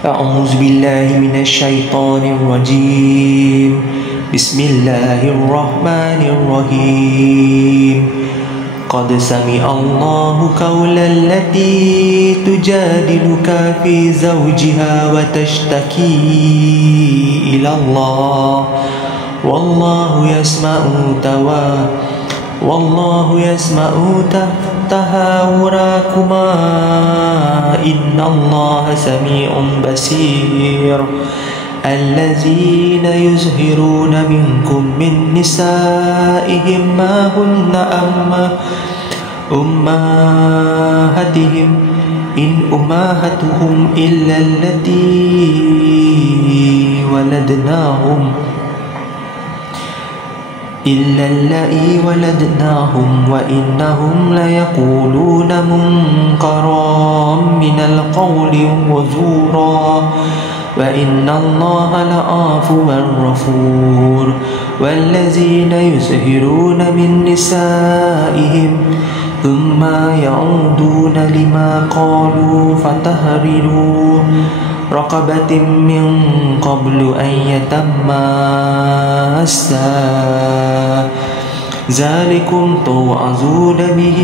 أعوذ بالله من الشيطان الرجيم. بسم الله الرحمن الرحيم. قد سمع الله قول التي تجادلك في زوجها وتشتكي إلى الله والله يسمع تهاوركما إن الله سميع بصير. الذين يظهرون منكم من نسائهم ما هن أمهاتهم إن أمهاتهم إلا اللائي ولدناهم وإنهم ليقولون منكرا من القول وزورا وإن الله لعفو غفور. والذين يظهرون من نسائهم ثم يعودون لما قالوا فتحرير رقبة من قبل أن يتماسا ذلكم توعظون به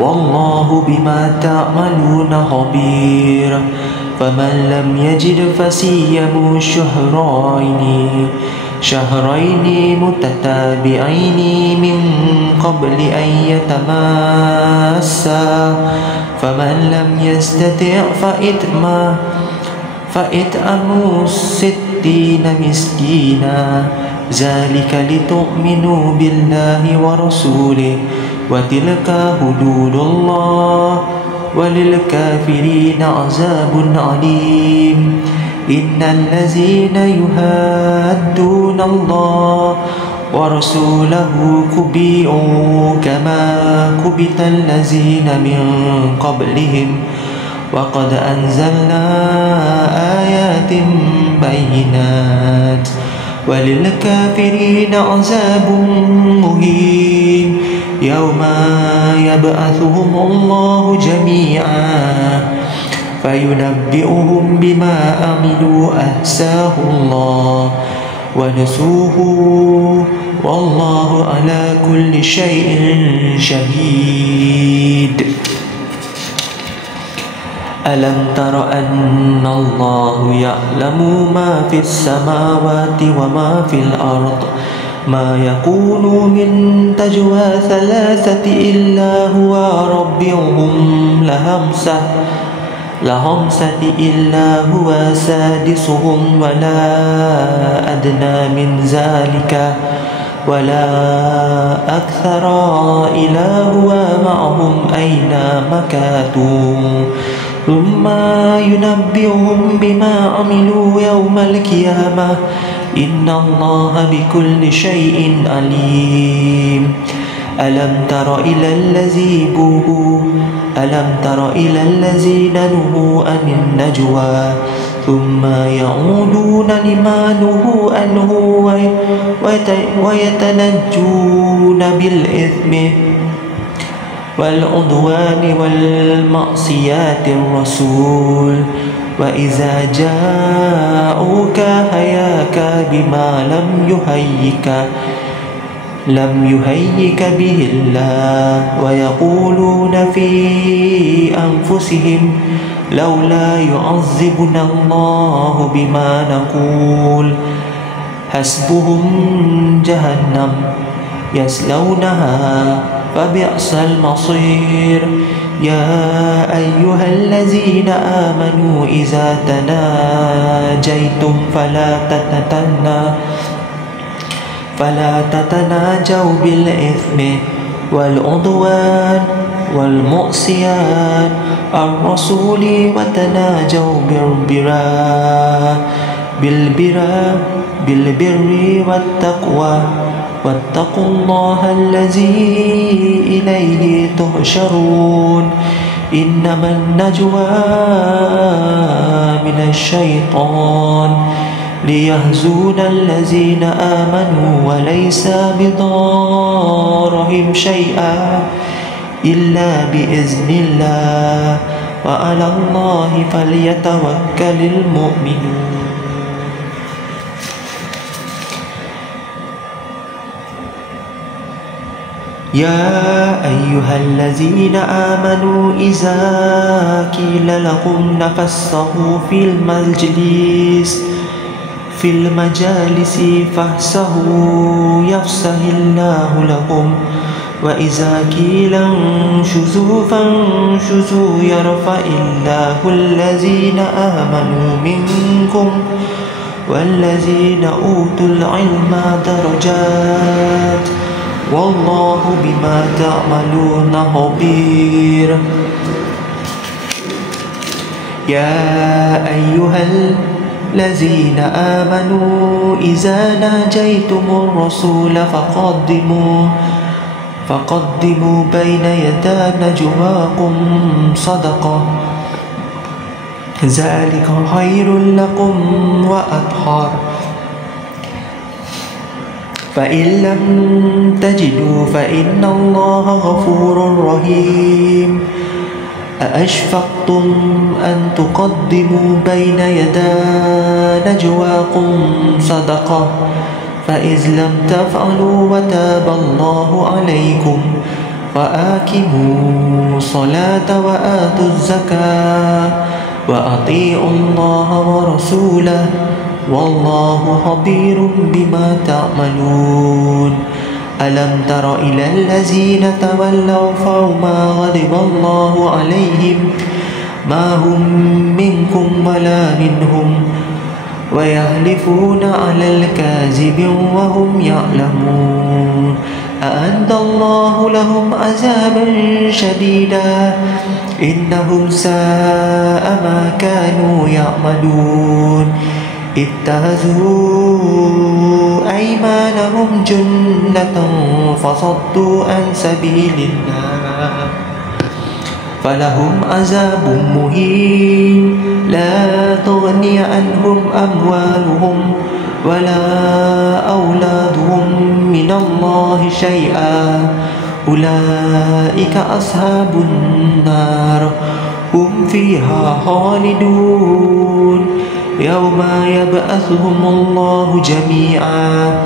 والله بما تعملون خبير. فمن لم يجد فصيام شهرين متتابعين من قبل أن يتماسا فمن لم يستطع فإطعام 60 مسكينا ذلك لتؤمنوا بالله ورسوله وتلك حدود الله وللكافرين عذاب عليم. إن الذين يحادون الله ورسوله كبئوا كما كبت الذين من قبلهم وقد أنزلنا آيات بينات وللكافرين عذاب مهين. يوم يبعثهم الله جميعا فينبئهم بما عملوا أحصاه الله ونسوه والله على كل شيء شهيد. ألم تر أن الله يعلم ما في السماوات وما في الأرض ما يكون من تجوى ثلاثة إلا هو ربهم لخمسة إلا هو سادسهم ولا أدنى من ذلك ولا أكثر إلا هو معهم أينما كانوا ثم ينبئهم بما عملوا يوم القيامة إن الله بكل شيء عليم. ألم تر إلى الذين نهوا عن النجوى ثم يعودون لما نهوا عنه ويتنجون بالإثم والعدوان والمعصيات الرسول وإذا جاءوك حياك بما لم يحيك به الله ويقولون في أنفسهم لولا يعذبنا الله بما نقول حسبهم جهنم يصلونها فبئس المصير. يا أيها الذين آمنوا إذا تناجيتم فلا تتناجوا بالإثم والعدوان والمعصيات الرسول وتناجوا بالبر والتقوى واتقوا الله الذي إليه تحشرون. إنما النجوى من الشيطان ليحزن الذين آمنوا وليس بضارهم شيئا إلا بإذن الله وعلى الله فليتوكل المؤمنون. يا أيها الذين آمنوا إذا قيل لكم تفسحوا في المجالس فافسحوا يفسح الله لكم وإذا قيل انشزوا فانشزوا يرفع الله الذين آمنوا منكم والذين أوتوا العلم درجات والله بما تعملون خبير. يا أيها الذين آمنوا إذا ناجيتم الرسول فقدموا بين يدي نجواكم صدقة ذلك خير لكم وأطهر. فإن لم تجدوا فإن الله غفور رحيم. أأشفقتم أن تقدموا بين يدي نجواكم صدقة فإذ لم تفعلوا وتاب الله عليكم فآكموا الصلاة وآتوا الزكاة وأطيعوا الله ورسوله والله خبير بما تعملون. ألم تر إلى الذين تولوا قوما غضب الله عليهم ما هم منكم ولا منهم ويحلفون على الكاذب وهم يعلمون أعد الله لهم عذابا شديدا إنهم ساء ما كانوا يعملون. اتخذوا أيمانهم جنة فصدوا عن سبيل الله فلهم عذاب مهين لا تغني عنهم أموالهم ولا أولادهم من الله شيئا أولئك أصحاب النار هم فيها خالدون. يوم يبعثهم الله جميعا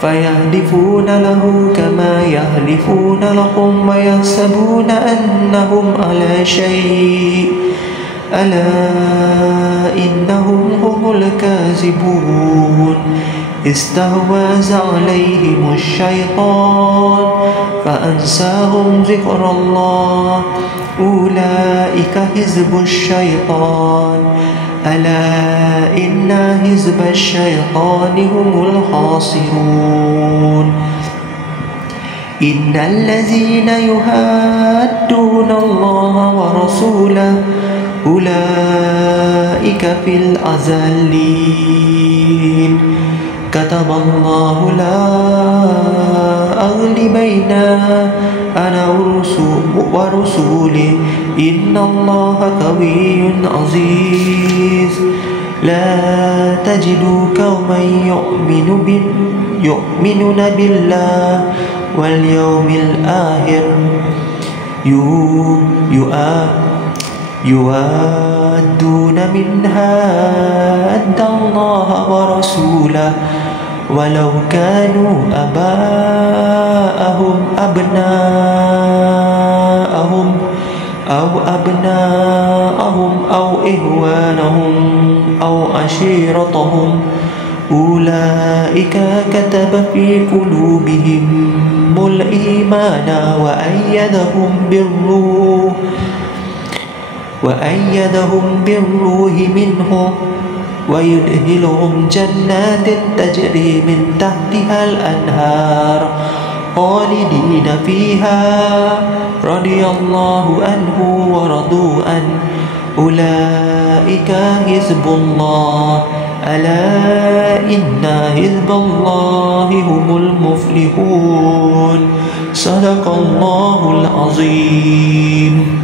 فيحلفون له كما يحلفون لكم ويحسبون أنهم على شيء ألا إنهم هم الكاذبون. استحوذ عليهم الشيطان فأنساهم ذكر الله أولئك حزب الشيطان ألا إن حزب الشيطان هم الخاسرون. إن الذين يحادون الله ورسوله أولئك في الأذلين. كتب الله لا أغلبن أنا ورسوله إن الله قوي عزيز. لا تجد قوما يؤمنون بالله واليوم الآخر يوادون من حاد الله ورسوله ولو كانوا آباءهم أبناءهم أو إخوانهم أو عشيرتهم أولئك كتب في قلوبهم الإيمان وأيدهم بالروح منه ويدخلهم جنات تجري من تحتها الأنهار خالدين فيها رضي الله عنه ورضوا عنه أولئك حزب الله ألا إن حزب الله هم المفلحون. صدق الله العظيم.